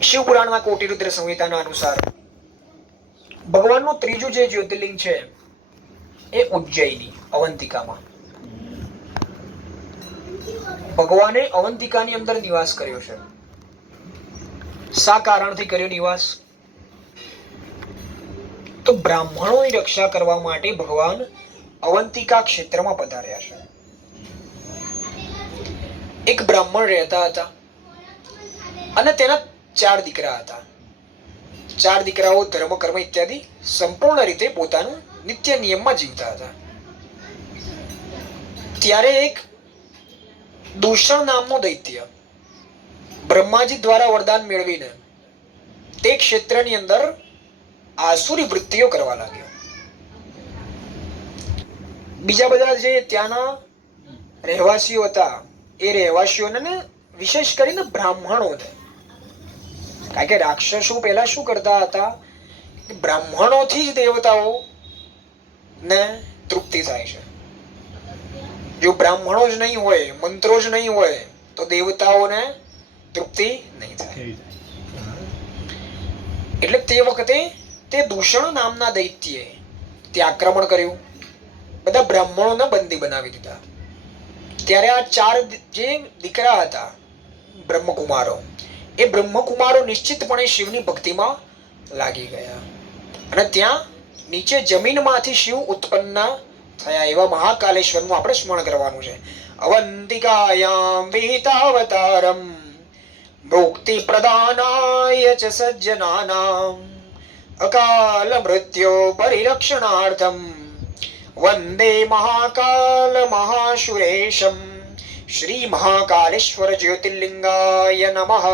શિવપુરાણમાં કોટિરુદ્ર સંહિતાના અનુસાર ભગવાનનું ત્રીજું જે જ્યોતિર્લિંગ છે એ ઉજ્જૈની અવંતિકામાં. ભગવાને અવંતિકાની અંદર નિવાસ કર્યો છે. શા કારણથી કર્યો નિવાસ? તો બ્રાહ્મણોની રક્ષા કરવા માટે ભગવાન અવંતિકા ક્ષેત્રમાં પધાર્યા છે. એક બ્રાહ્મણ રહેતા હતા અને તેના 4 દીકરા હતા. 4 દીકરાઓ ધર્મ કર્મ ઇત્યાદિ સંપૂર્ણ રીતે પોતાનું નિત્ય નિયમમાં જીવતા હતા. ત્યારે એક દૂષણ નામનો દૈત્ય બ્રહ્માજી દ્વારા વરદાન મેળવીને તે ક્ષેત્રની અંદર આસુરી વૃત્તિઓ કરવા લાગ્યો. બીજા બધા જે ત્યાંના રહેવાસીઓ હતા એ રહેવાસીઓને વિશેષ કરીને બ્રાહ્મણોને, કારણ કે રાક્ષસો પહેલા શું કરતા હતા, બ્રાહ્મણોથી જ દેવતાઓ ને તૃપ્તિ થાય છે. જો બ્રાહ્મણો જ નહીં હોય, મંત્રો જ નહીં હોય તો દેવતાઓને તૃપ્તિ નહીં થાય. એટલે તે વખતે તે દૂષણ નામના દૈત્યએ તે આક્રમણ કર્યું, બધા બ્રાહ્મણોને બંદી બનાવી દીધા. ત્યારે આ 4 જે દીકરા હતા બ્રહ્મકુમારો, એ બ્રહ્મકુમારો નિશ્ચિતપણે શિવની ભક્તિમાં લાગી ગયા અને ત્યાં નીચે જમીનમાંથી શિવ ઉત્પન્ન થયા એવા મહાકાલેશ્વરનું આપણે સ્મરણ કરવાનું છે. અવંતિકાયામ વિહિતાવતારમ મુક્તિ પ્રદાનાય ચ સજ્જનાનામ અકાલ મૃત્યો પરિરક્ષણાર્થમ વંદે મહાકાલ મહાશુરેશમ શ્રી મહાકાલેશ્વર જ્યોતિર્લિંગાય નમઃ.